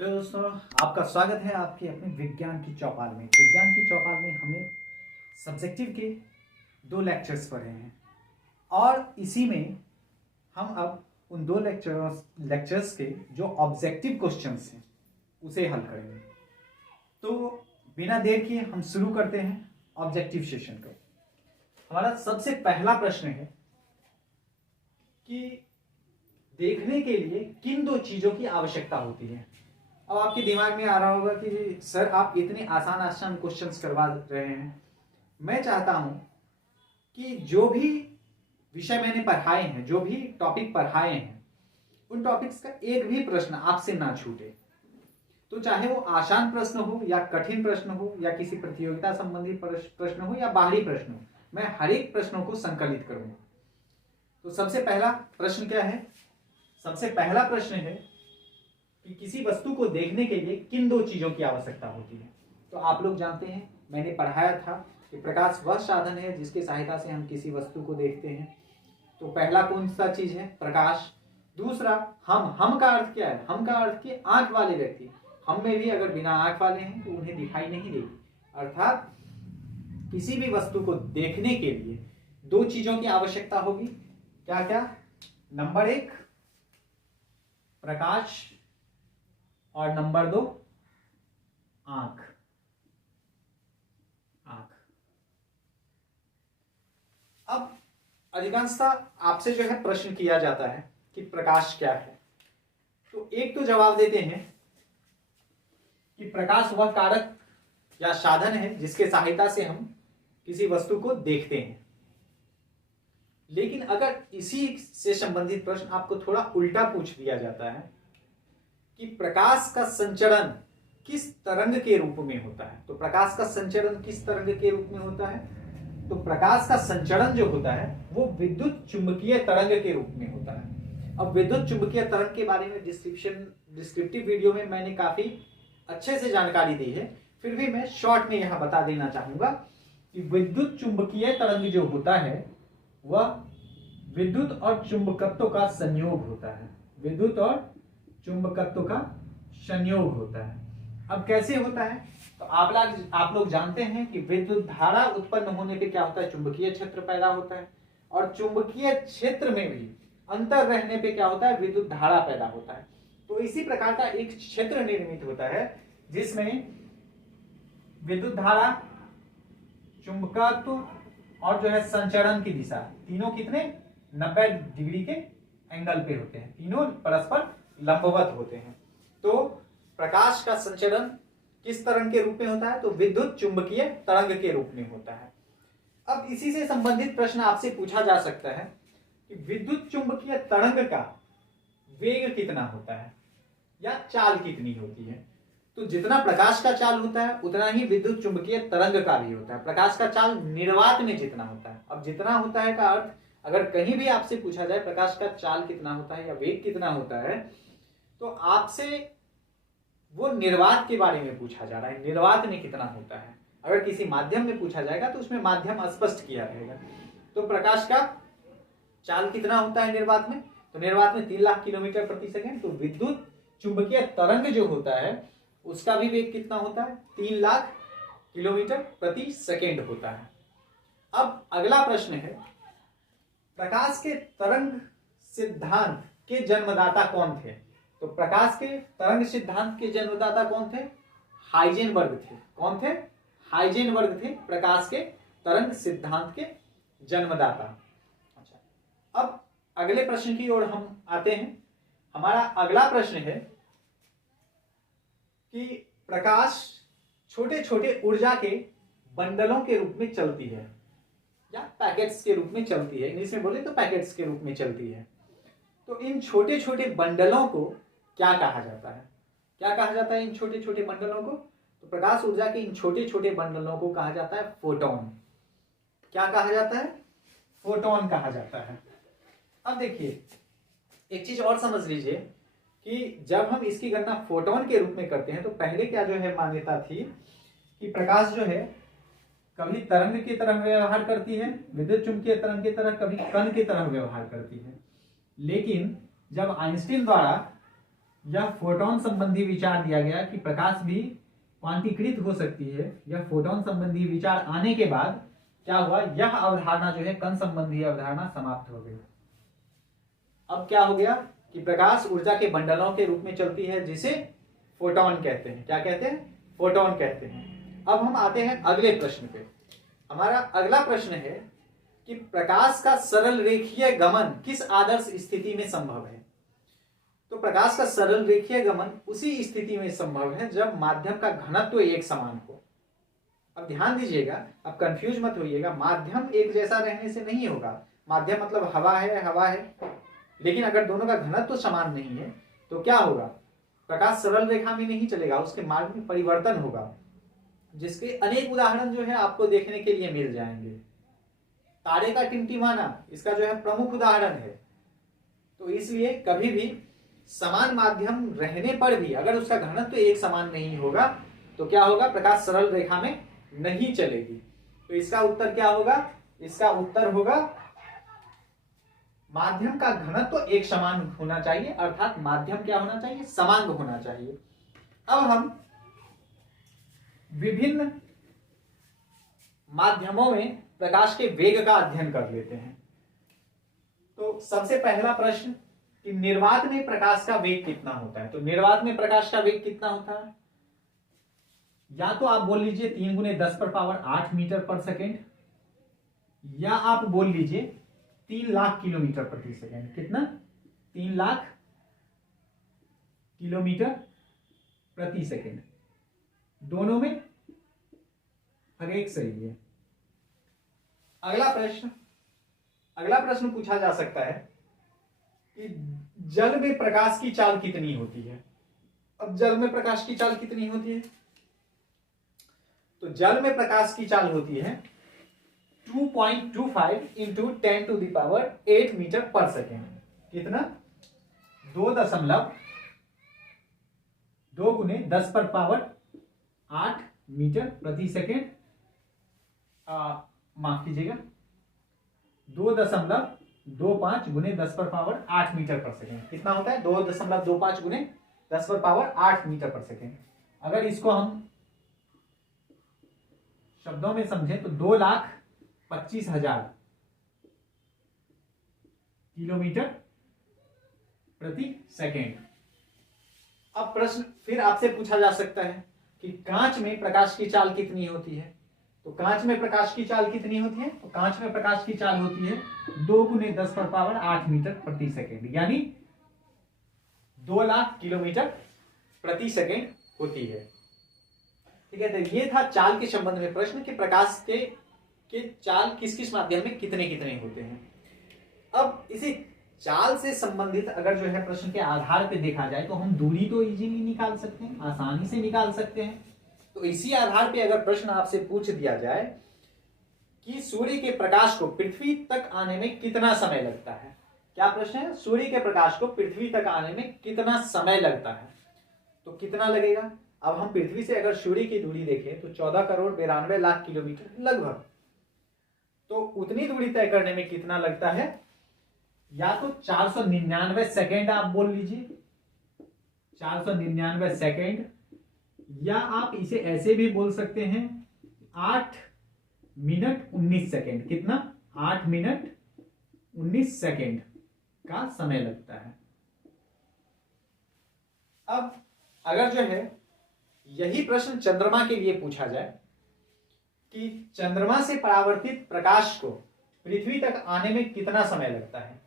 Hello दोस्तों, आपका स्वागत है आपके अपने विज्ञान की चौपाल में। विज्ञान की चौपाल में हमने सब्जेक्टिव के 2 लेक्चर्स पढ़े हैं और इसी में हम अब उन 2 लेक्चर्स के जो ऑब्जेक्टिव क्वेश्चंस हैं उसे हल करेंगे। तो बिना देर किए हम शुरू करते हैं ऑब्जेक्टिव सेशन को। हमारा सबसे पहला प्रश्न है कि देखने के लिए किन 2 चीज़ों की आवश्यकता होती है। अब आपके दिमाग में आ रहा होगा कि सर आप इतने आसान आसान क्वेश्चंस करवा रहे हैं। मैं चाहता हूं कि जो भी विषय मैंने पढ़ाए हैं, जो भी टॉपिक पढ़ाए हैं, उन टॉपिक्स का एक भी प्रश्न आपसे ना छूटे। तो चाहे वो आसान प्रश्न हो या कठिन प्रश्न हो या किसी प्रतियोगिता संबंधी प्रश्न हो या बाहरी प्रश्न हो, मैं हर एक प्रश्नों को संकलित करूंगा। तो सबसे पहला प्रश्न क्या है? सबसे पहला प्रश्न है कि किसी वस्तु को देखने के लिए किन 2 चीजों की आवश्यकता होती है। तो आप लोग जानते हैं, मैंने पढ़ाया था कि प्रकाश वह साधन है जिसकी सहायता से हम किसी वस्तु को देखते हैं। तो पहला कौन सा चीज है? प्रकाश। दूसरा हम का अर्थ क्या है? हम का अर्थ कि आंख वाले व्यक्ति। हम में भी अगर बिना आंख वाले हैं तो उन्हें दिखाई नहीं देगी। अर्थात किसी भी वस्तु को देखने के लिए 2 चीजों की आवश्यकता होगी। क्या क्या? नंबर 1 प्रकाश और नंबर 2 आंख। अब अधिकांशतः आपसे जो है प्रश्न किया जाता है कि प्रकाश क्या है। तो एक तो जवाब देते हैं कि प्रकाश वह कारक या साधन है जिसके सहायता से हम किसी वस्तु को देखते हैं। लेकिन अगर इसी से संबंधित प्रश्न आपको थोड़ा उल्टा पूछ दिया जाता है कि प्रकाश का संचरण किस तरंग के रूप में होता है, तो प्रकाश का संचरण किस तरंग के रूप में होता है? तो प्रकाश का संचरण जो होता है वो विद्युत चुंबकीय तरंग के रूप में होता है। अब विद्युत चुंबकीय तरंग के बारे में डिस्क्रिप्टिव वीडियो में मैंने काफी अच्छे से जानकारी दी है, फिर भी मैं शॉर्ट में यहां बता देना चाहूंगा कि विद्युत चुंबकीय तरंग जो होता है वह विद्युत और चुंबकत्व का संयोग होता है। विद्युत और चुंबकत्व का संयोग होता है। अब कैसे होता है? तो आप लोग जानते हैं कि विद्युत धारा उत्पन्न होने पे क्या होता है? चुंबकीय क्षेत्र पैदा होता है और चुंबकीय क्षेत्र में भी अंतर रहने पे क्या होता है? विद्युत धारा पैदा होता है। तो इसी प्रकार का एक क्षेत्र निर्मित होता है जिसमें विद्युत धारा, चुंबकत्व और जो है संचरण की दिशा, तीनों कितने 90 डिग्री के एंगल पे होते हैं, तीनों परस्पर लंबवत होते हैं। तो प्रकाश का संचरण किस तरंग के रूप में होता है? तो विद्युत चुंबकीय तरंग के रूप में होता है। अब इसी से संबंधित प्रश्न आपसे पूछा जा सकता है कि विद्युत चुंबकीय तरंग का वेग कितना होता है या चाल कितनी होती है? तो जितना प्रकाश का चाल होता है उतना ही विद्युत चुंबकीय तरंग का भी होता है। प्रकाश का चाल निर्वात में जितना होता है। अब जितना होता है का अर्थ अगर कहीं भी आपसे पूछा जाए प्रकाश का चाल कितना होता है या वेग कितना होता है, तो आपसे वो निर्वात के बारे में पूछा जा रहा है, निर्वात में कितना होता है। अगर किसी माध्यम में पूछा जाएगा तो उसमें माध्यम स्पष्ट किया रहेगा। तो प्रकाश का चाल कितना होता है निर्वात में? तो निर्वात में 3 लाख किलोमीटर प्रति सेकंड। तो विद्युत चुंबकीय तरंग जो होता है उसका भी वेग कितना होता है? 3 लाख किलोमीटर प्रति सेकंड होता है। अब अगला प्रश्न है, प्रकाश के तरंग सिद्धांत के जन्मदाता कौन थे? तो प्रकाश के तरंग सिद्धांत के जन्मदाता कौन थे? हाइजेनबर्ग थे। कौन थे? हाइजेनबर्ग थे प्रकाश के तरंग सिद्धांत के जन्मदाता। अच्छा, अब अगले प्रश्न की ओर हम आते हैं। हमारा अगला प्रश्न है कि प्रकाश छोटे छोटे ऊर्जा के बंडलों के रूप में चलती है या पैकेट्स के रूप में चलती है। इंग्लिश में बोले तो पैकेट्स के रूप में चलती है। तो इन छोटे छोटे बंडलों को क्या कहा जाता है? क्या कहा जाता है इन छोटे छोटे बंडलों को? तो प्रकाश ऊर्जा के इन छोटे छोटे बंडलों को कहा जाता है फोटोन। क्या कहा जाता है? फोटोन कहा जाता है। अब देखिए एक चीज और समझ लीजिए कि जब हम इसकी गणना फोटोन के रूप में करते हैं तो पहले क्या जो है मान्यता थी कि प्रकाश जो है कभी तरंग की तरह व्यवहार करती है, विद्युत चुंबकीय तरंग की तरह, कभी कण की तरह व्यवहार करती है। लेकिन जब आइंस्टीन द्वारा यह फोटोन संबंधी विचार दिया गया कि प्रकाश भी क्वांटीकृत हो सकती है। यह फोटोन संबंधी विचार आने के बाद क्या हुआ, यह अवधारणा जो है कण संबंधी अवधारणा समाप्त हो गई। अब क्या हो गया कि प्रकाश ऊर्जा के बंडलों के रूप में चलती है जिसे फोटोन कहते हैं। क्या कहते हैं? फोटोन कहते हैं। अब हम आते हैं अगले प्रश्न पे। हमारा अगला प्रश्न है कि प्रकाश का सरल रेखीय गमन किस आदर्श स्थिति में संभव है? तो प्रकाश का सरल रेखीय गमन उसी स्थिति में संभव है जब माध्यम का घनत्व एक समान हो। अब ध्यान दीजिएगा, अब कंफ्यूज मत होइएगा, माध्यम एक जैसा रहने से नहीं होगा। माध्यम मतलब हवा है, लेकिन अगर दोनों का घनत्व समान नहीं है तो क्या होगा, प्रकाश सरल रेखा में नहीं चलेगा, उसके मार्ग में परिवर्तन होगा, जिसके अनेक उदाहरण जो है आपको देखने के लिए मिल जाएंगे। तारे का टिमटिमाना इसका जो है प्रमुख उदाहरण है। तो इसलिए कभी भी समान माध्यम रहने पर भी अगर उसका घनत्व एक समान नहीं होगा तो क्या होगा, प्रकाश सरल रेखा में नहीं चलेगी। तो इसका उत्तर क्या होगा? इसका उत्तर होगा माध्यम का घनत्व एक समान होना चाहिए, अर्थात माध्यम क्या होना चाहिए, समांग होना चाहिए। अब हम विभिन्न माध्यमों में प्रकाश के वेग का अध्ययन कर लेते हैं। तो सबसे पहला प्रश्न कि निर्वात में प्रकाश का वेग कितना होता है? तो निर्वात में प्रकाश का वेग कितना होता है? या तो आप बोल लीजिए 3 × 10⁸ मीटर पर सेकेंड, या आप बोल लीजिए 3 लाख किलोमीटर प्रति सेकेंड। कितना? 3 लाख किलोमीटर प्रति सेकेंड। दोनों में हर एक सही है। अगला प्रश्न पूछा जा सकता है कि जल में प्रकाश की चाल कितनी होती है? अब जल में प्रकाश की चाल कितनी होती है? तो जल में प्रकाश की चाल होती है 2.25 × 10⁸ मीटर पर सेकेंड। कितना? 2.2 × 10⁸ मीटर प्रति सेकेंड। माफ कीजिएगा, 2.25 × 10⁸ मीटर पर सेकेंड। कितना होता है? 2.25 × 10⁸ मीटर पर सेकेंड। अगर इसको हम शब्दों में समझें तो 2,25,000 किलोमीटर प्रति सेकेंड। अब प्रश्न फिर आपसे पूछा जा सकता है कि कांच में प्रकाश की चाल कितनी होती है? तो कांच में प्रकाश की चाल कितनी होती है? तो कांच में प्रकाश की चाल होती है 2 × 10⁸ मीटर प्रति सेकेंड, यानी 2 लाख किलोमीटर प्रति सेकेंड होती है। ठीक है, तो ये था चाल के संबंध में प्रश्न कि प्रकाश के चाल किस किस माध्यम में कितने कितने होते हैं। अब इसी चाल से संबंधित अगर जो है प्रश्न के आधार पे देखा जाए तो हम दूरी तो इजीली निकाल सकते हैं, आसानी से निकाल सकते हैं। तो इसी आधार पे अगर प्रश्न आपसे पूछ दिया जाए कि सूर्य के प्रकाश को पृथ्वी तक आने में कितना समय लगता है, क्या प्रश्न है? सूर्य के प्रकाश को पृथ्वी तक आने में कितना समय लगता है, तो कितना लगेगा? अब हम पृथ्वी से अगर सूर्य की दूरी देखें तो 14,92,00,000 किलोमीटर लगभग। तो उतनी दूरी तय करने में कितना लगता है? या तो 499 सेकेंड आप बोल लीजिए, 499 सेकेंड, या आप इसे ऐसे भी बोल सकते हैं 8 मिनट 19 सेकेंड। कितना? 8 मिनट 19 सेकेंड का समय लगता है। अब अगर जो है यही प्रश्न चंद्रमा के लिए पूछा जाए कि चंद्रमा से परावर्तित प्रकाश को पृथ्वी तक आने में कितना समय लगता है,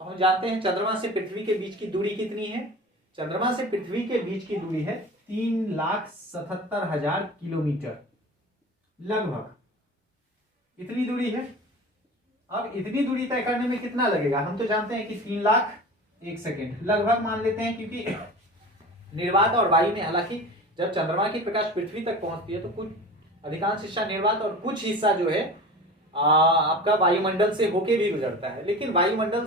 तो हम जानते हैं चंद्रमा से पृथ्वी के बीच की दूरी कितनी है? चंद्रमा से पृथ्वी के बीच की दूरी है 3,77,000 किलोमीटर लगभग। इतनी दूरी है। अब इतनी दूरी तय करने में कितना लगेगा? हम तो जानते हैं कि 3 लाख 1 सेकेंड लगभग मान लेते हैं, क्योंकि निर्वात और वायु में, हालांकि जब चंद्रमा की प्रकाश पृथ्वी तक पहुंचती है तो कुछ अधिकांश हिस्सा निर्वात और कुछ हिस्सा जो है आपका वायुमंडल से होके भी गुजरता है। लेकिन वायुमंडल,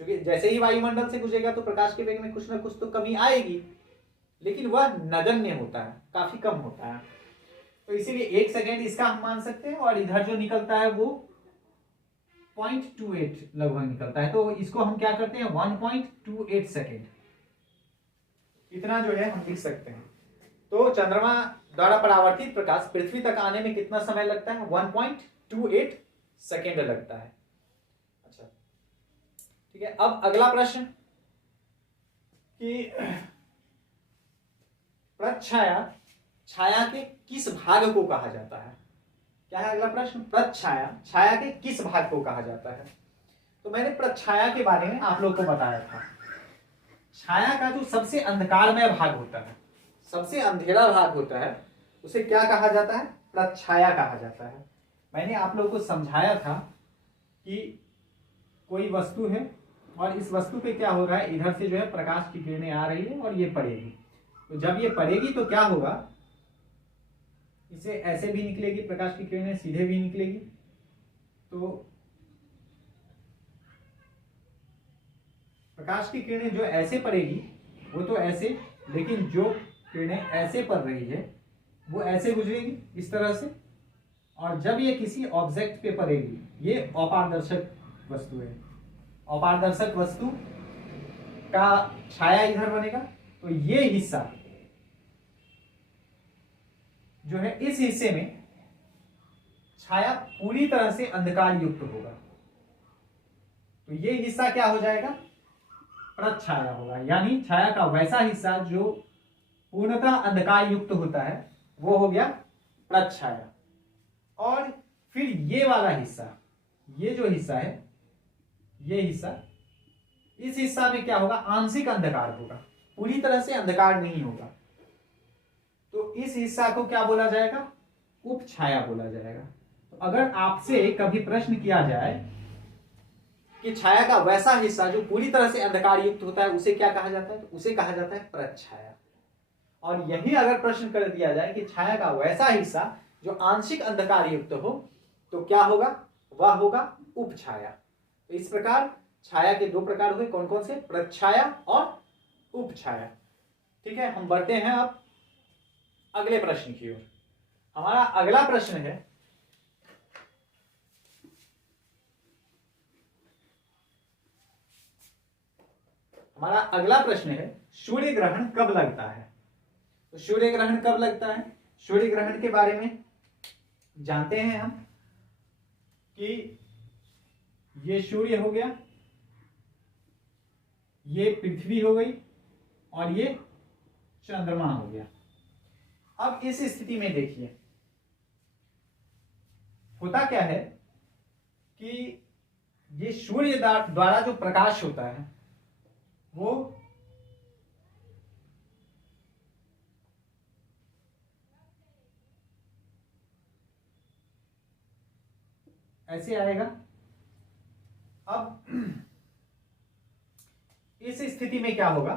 क्योंकि जैसे ही वायुमंडल से गुजरेगा तो प्रकाश के वेग में कुछ ना कुछ तो कमी आएगी, लेकिन वह नगण्य होता है, काफी कम होता है। तो इसीलिए 1 सेकेंड इसका हम मान सकते हैं, और इधर जो निकलता है वो 0.28 लगभग निकलता है। तो इसको हम क्या करते हैं 1.28 सेकेंड, इतना जो है हम लिख सकते हैं। तो चंद्रमा द्वारा परावर्तित प्रकाश पृथ्वी तक आने में कितना समय लगता है? 1.28 सेकेंड लगता है। अच्छा ठीक है, अब अगला प्रश्न कि प्रच्छाया छाया के किस भाग को कहा जाता है? क्या है अगला प्रश्न? प्रच्छाया छाया के किस भाग को कहा जाता है? तो मैंने प्रच्छाया के बारे में आप लोग को बताया था। छाया का जो सबसे अंधकारमय भाग होता है, सबसे अंधेरा भाग होता है, उसे क्या कहा जाता है? प्रच्छाया कहा जाता है। मैंने आप लोगों को समझाया था कि कोई वस्तु है और इस वस्तु पे क्या हो रहा है, इधर से जो है प्रकाश की किरणें आ रही है और ये पड़ेगी। तो जब ये पड़ेगी तो क्या होगा, इसे ऐसे भी निकलेगी प्रकाश की किरणें, सीधे भी निकलेगी। तो प्रकाश की किरणें जो ऐसे पड़ेगी वो तो ऐसे, लेकिन जो किरणें ऐसे पड़ रही है वो ऐसे गुजरेगी इस तरह से। और जब ये किसी ऑब्जेक्ट पे पड़ेगी, ये अपारदर्शक वस्तु है, अपारदर्शक वस्तु का छाया इधर बनेगा, तो ये हिस्सा जो है, इस हिस्से में छाया पूरी तरह से अंधकार युक्त होगा। तो ये हिस्सा क्या हो जाएगा? प्रच्छाया होगा, यानी छाया का वैसा हिस्सा जो पूर्णतः अंधकार युक्त होता है वो हो गया प्रच्छाया। और फिर ये वाला हिस्सा, ये जो हिस्सा है, ये हिस्सा, इस हिस्सा में क्या होगा? आंशिक अंधकार होगा, पूरी तरह से अंधकार नहीं होगा। तो इस हिस्सा को क्या बोला जाएगा? उपछाया बोला जाएगा। तो अगर आपसे कभी प्रश्न किया जाए कि छाया का वैसा हिस्सा जो पूरी तरह से अंधकार युक्त होता है उसे क्या कहा जाता है? तो उसे कहा जाता है प्रच्छाया। और यही अगर प्रश्न कर दिया जाए कि छाया का वैसा हिस्सा जो आंशिक अंधकार युक्त हो तो क्या होगा? वह होगा उपछाया। तो इस प्रकार छाया के दो प्रकार हुए, कौन कौन से? प्रच्छाया और उपछाया। ठीक है, हम बढ़ते हैं अब अगले प्रश्न की ओर। हमारा अगला प्रश्न है, हमारा अगला प्रश्न है सूर्य ग्रहण कब लगता है? तो सूर्य ग्रहण कब लगता है? सूर्य ग्रहण के बारे में जानते हैं हम कि ये सूर्य हो गया, ये पृथ्वी हो गई और ये चंद्रमा हो गया। अब इस स्थिति में देखिए होता क्या है कि ये सूर्य द्वारा जो प्रकाश होता है वो ऐसे आएगा। अब इस स्थिति में क्या होगा?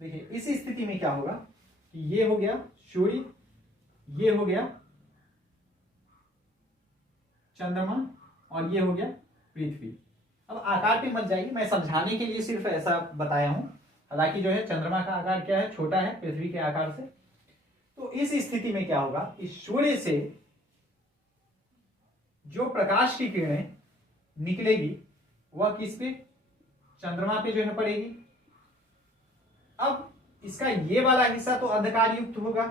देखिए इस स्थिति में क्या होगा कि ये हो गया सूर्य, ये हो गया चंद्रमा और ये हो गया पृथ्वी। अब आकार पे मत जाइए, मैं समझाने के लिए सिर्फ ऐसा बताया हूं। हालांकि जो है चंद्रमा का आकार क्या है? छोटा है पृथ्वी के आकार से। तो इस स्थिति में क्या होगा कि सूर्य से जो प्रकाश की किरणें निकलेगी वह किस पे? चंद्रमा पे जो है पड़ेगी। अब इसका ये वाला हिस्सा तो अंधकार युक्त होगा।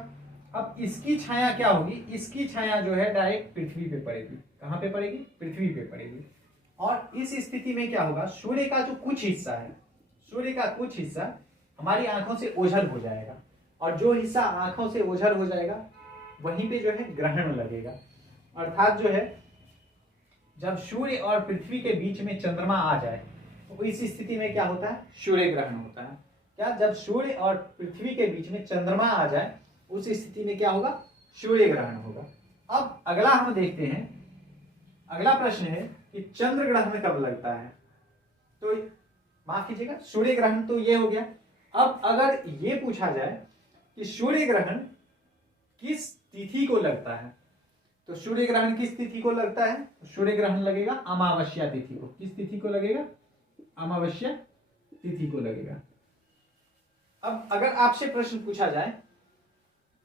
अब इसकी छाया क्या होगी? इसकी छाया जो है डायरेक्ट पृथ्वी पे पड़ेगी। कहां पे पड़ेगी? पृथ्वी पे पड़ेगी। और इस स्थिति में क्या होगा? सूर्य का जो कुछ हिस्सा है, सूर्य का कुछ हिस्सा हमारी आंखों से ओझल हो जाएगा, और जो हिस्सा आंखों से ओझल हो जाएगा वहीं पे जो है ग्रहण लगेगा। अर्थात जो है जब सूर्य और पृथ्वी के बीच में चंद्रमा आ जाए तो इस स्थिति में क्या होता है? सूर्य ग्रहण होता है। क्या? जब सूर्य और पृथ्वी के बीच में चंद्रमा आ जाए उस स्थिति में क्या होगा? सूर्य ग्रहण होगा। अब अगला हम देखते हैं, अगला प्रश्न है कि चंद्र ग्रहण कब लगता है? तो माफ कीजिएगा, सूर्य ग्रहण तो ये हो गया। अब अगर ये पूछा जाए कि सूर्य ग्रहण किस तिथि को लगता है, तो सूर्य ग्रहण किस तिथि को लगता है? सूर्य ग्रहण लगेगा अमावस्या तिथि को। किस तिथि को लगेगा? अमावस्या तिथि को लगेगा। अब अगर आपसे प्रश्न पूछा जाए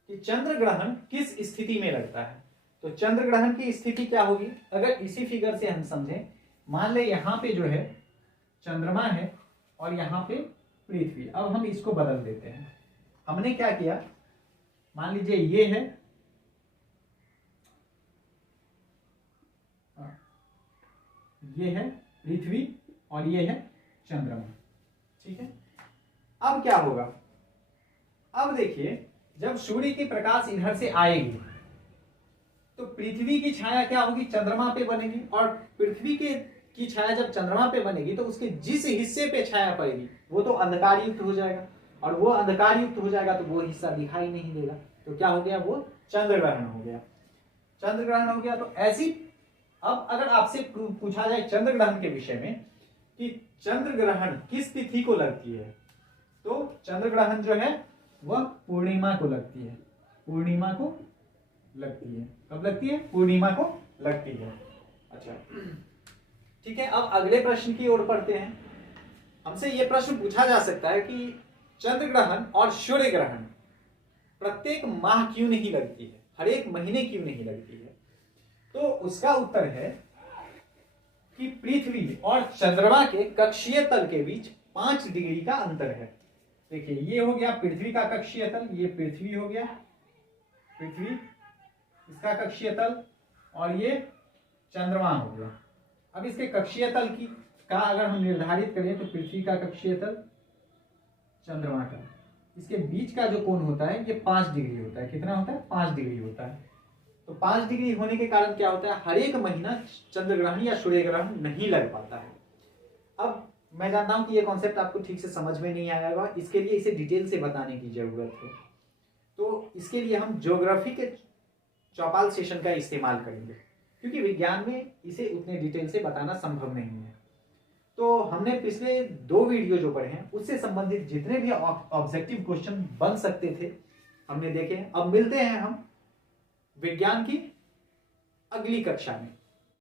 कि चंद्र ग्रहण किस स्थिति में लगता है। तो चंद्र ग्रहण की स्थिति क्या होगी, अगर इसी फिगर से हम समझें, मान ले यहां पे जो है चंद्रमा है और यहां पे पृथ्वी। अब हम इसको बदल देते हैं। हमने क्या किया, मान लीजिए ये है, ये है पृथ्वी और ये है चंद्रमा, ठीक है। अब क्या होगा, अब देखिए जब सूर्य की प्रकाश इधर से आएगी तो पृथ्वी की छाया क्या होगी, चंद्रमा पे बनेगी, और पृथ्वी की छाया जब चंद्रमा पे बनेगी तो उसके जिस हिस्से पे छाया पड़ेगी वो तो अंधकार युक्त हो जाएगा, और वो अंधकार युक्त हो जाएगा तो वो हिस्सा दिखाई नहीं देगा। तो क्या हो गया, वो चंद्र ग्रहण हो गया। चंद्र ग्रहण हो गया। तो ऐसी, अब अगर आपसे पूछा जाए चंद्र ग्रहण के विषय में कि चंद्र ग्रहण किस तिथि को लगती है, तो चंद्र ग्रहण जो है वह पूर्णिमा को लगती है। पूर्णिमा को लगती है। कब लगती है, पूर्णिमा को लगती है। अच्छा ठीक है, अब अगले प्रश्न की ओर पढ़ते हैं। हमसे यह प्रश्न पूछा जा सकता है कि चंद्र ग्रहण और सूर्य ग्रहण प्रत्येक माह क्यों नहीं लगती है, हर एक महीने क्यों नहीं लगती है। तो उसका उत्तर है कि पृथ्वी और चंद्रमा के कक्षीय तल के बीच 5 डिग्री का अंतर है। देखिए ये हो गया पृथ्वी का कक्षीय तल, ये पृथ्वी हो गया, पृथ्वी इसका कक्षीय तल, और ये चंद्रमा हो गया। अब इसके कक्षीय तल की का अगर हम निर्धारित करें तो पृथ्वी का कक्षीय तल, चंद्रमा का, इसके बीच का जो कोण होता है ये 5 डिग्री होता है। कितना होता है, 5 डिग्री होता है। तो 5 डिग्री होने के कारण क्या होता है, हर एक महीना चंद्र ग्रहण या सूर्य ग्रहण नहीं लग पाता है। अब मैं जानता हूं कि ये कॉन्सेप्ट आपको ठीक से समझ में नहीं आया होगा, इसके लिए इसे डिटेल से बताने की जरूरत है। तो इसके लिए हम ज्योग्राफी के चौपाल सेशन का इस्तेमाल करेंगे, क्योंकि विज्ञान में इसे उतने डिटेल से बताना संभव नहीं है। तो हमने पिछले 2 वीडियो जो पढ़े हैं उससे संबंधित जितने भी ऑब्जेक्टिव क्वेश्चन बन सकते थे हमने देखे। अब मिलते हैं हम विज्ञान की अगली कक्षा में।